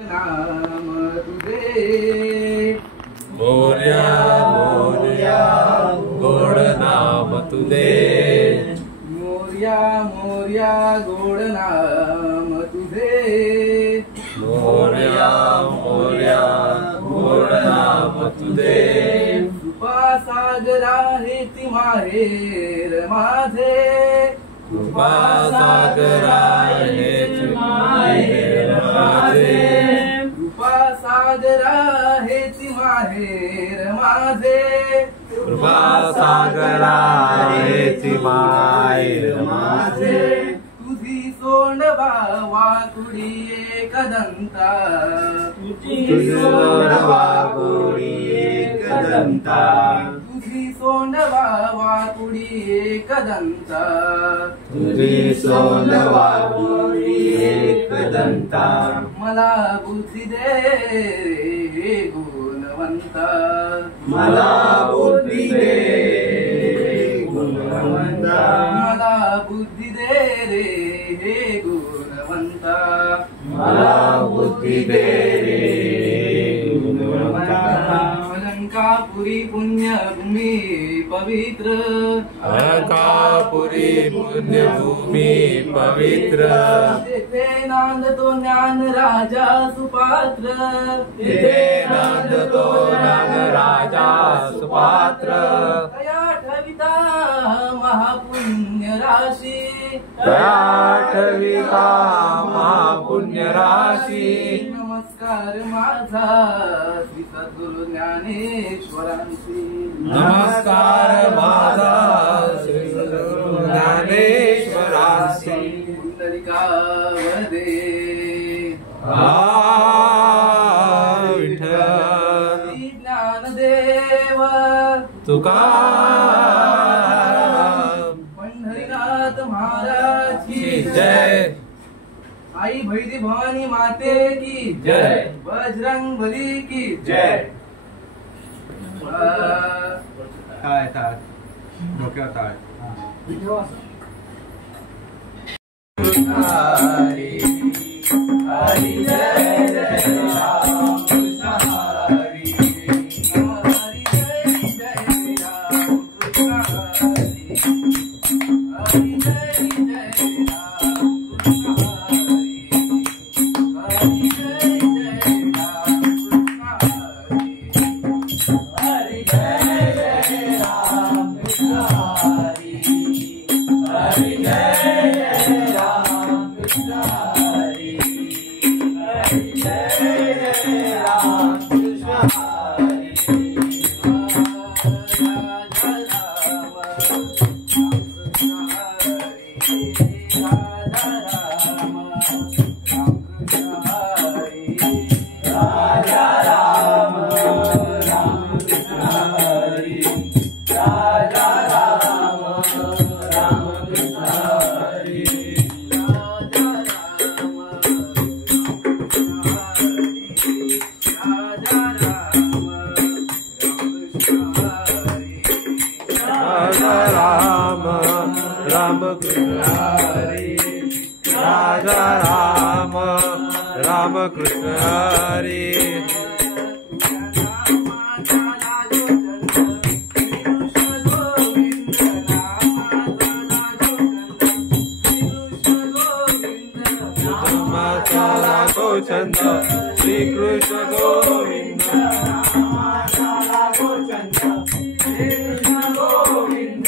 नाम तुझे मोरया मोरया गोड नाम तुझे मोरया मोरया गोड नाम तुझे मोरया मोरया गोड नाम तुझे कृपा सागरा हेती माहेर माझे कृपा सागरा हेती माहेर माझे कृपा सागरा हेती माहेर माझे कृपा सागरा हेती माहेर माझे तुझी सोंडवा वाकुडी एकदंता तुझी सोंडवा गोडी एकदंता तुझी सोंडवा वाकुडी एकदंता तुझी सोंडवा गोडी एकदंता मला बुद्धी दे रे गुणवंता मला बुद्धी दे गुणवंता मला बुद्धी दे रे गुणवंता मला बुद्धी दे रे गुणवंता अलंकापुरी पुण्यभूमी पवित्र अलंकापुरी पुण्यभूमी पवित्र तेथे नांदतो ज्ञान राजा सुपात्र तिथे नांदतो ज्ञान राजा सुपात्र तया ठविता महापुण्य राशी तया ठविता महापुण्य राशी नमस्कार माझा श्री सद्गुरु ज्ञानेश्वरांची नमस्कार माझा श्री सद्गुरु ज्ञानेश्वरांची पुंडलिकावदे विठ्ठल ज्ञानदेव तुकाराम पंढरीनाथ महाराज की जय आई भैरी भवानी माते की जय बजरंग बली की जय टाळ टाळ डोक्यावर टाळ हरी हरी जय जय राम कृष्ण हरी हरी जय जय राम कृष्ण हरी हरी जय जय राम कृष्ण हरी हरी जय जय राम कृष्ण हरी हरी जय जय राम कृष्ण हरी हरी जय जय राम कृष्ण हरी हरी जय जय राम कृष्ण हरी राजा राम कृष्ण हरी राजा राम कृष्ण हरी राजा राम कृष्ण हरी राजा राम कृष्ण हरी राजा राम राजा राम राम कृष्ण हरी राजा राम राम कृष्ण हरी गोचंद श्री कृष्ण गोविंद गोविंद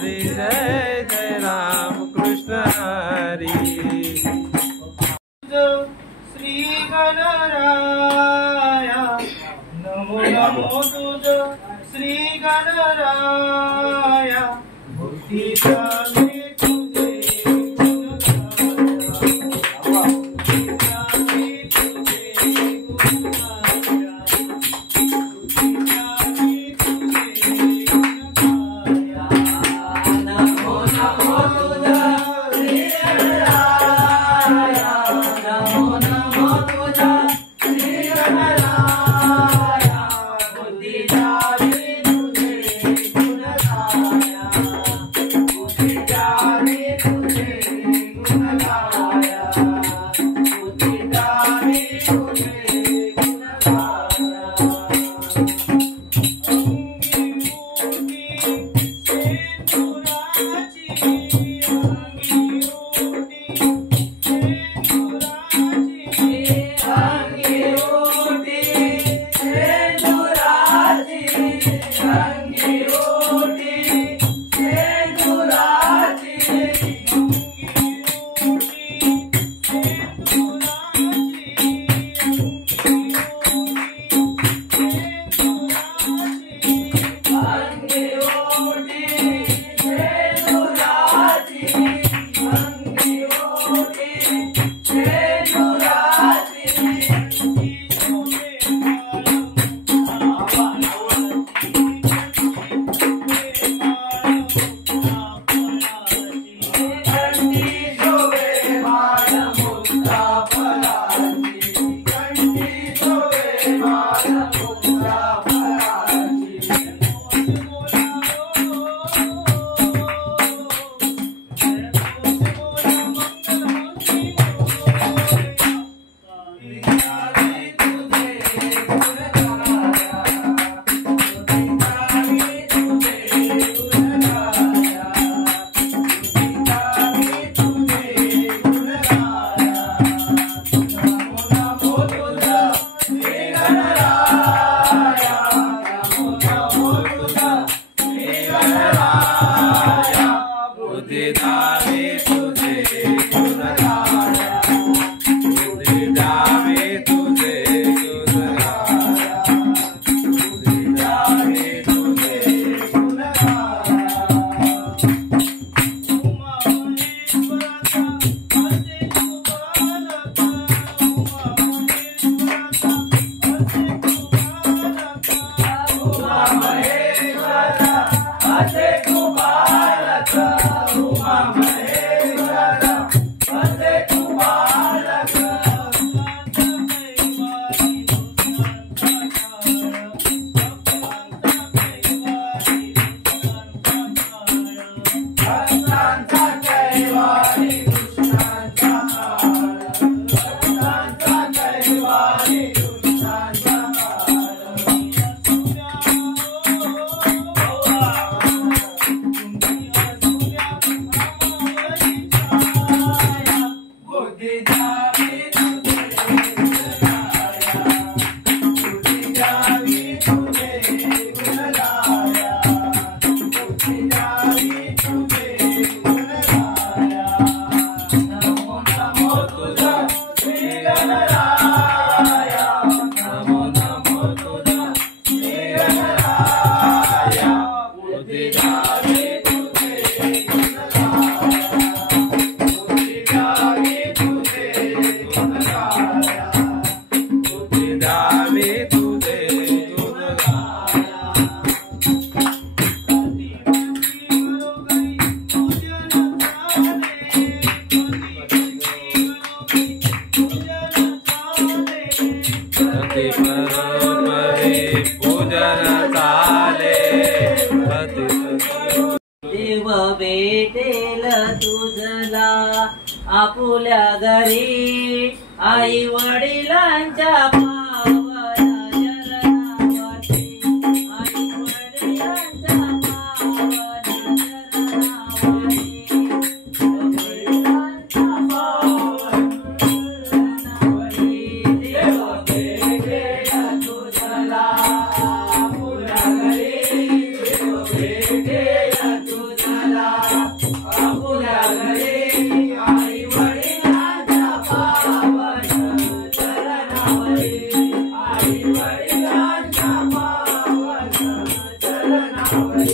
हरी जय जय राम कृष्ण हरी। श्री गणराया नमो नमो तुझ श्री गणराया बुद्धिदाते तुझे देव भेटेल तुझला आपुल्या घरी आई वडिलांच्या पावला चरणावरती आई वडिलांच्या पावला चरणावरती वडिलांच्या पावला चरणावरती देव भेटेल तुझला आपुल्या घरी देव भेटेल तुझला Thank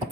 you.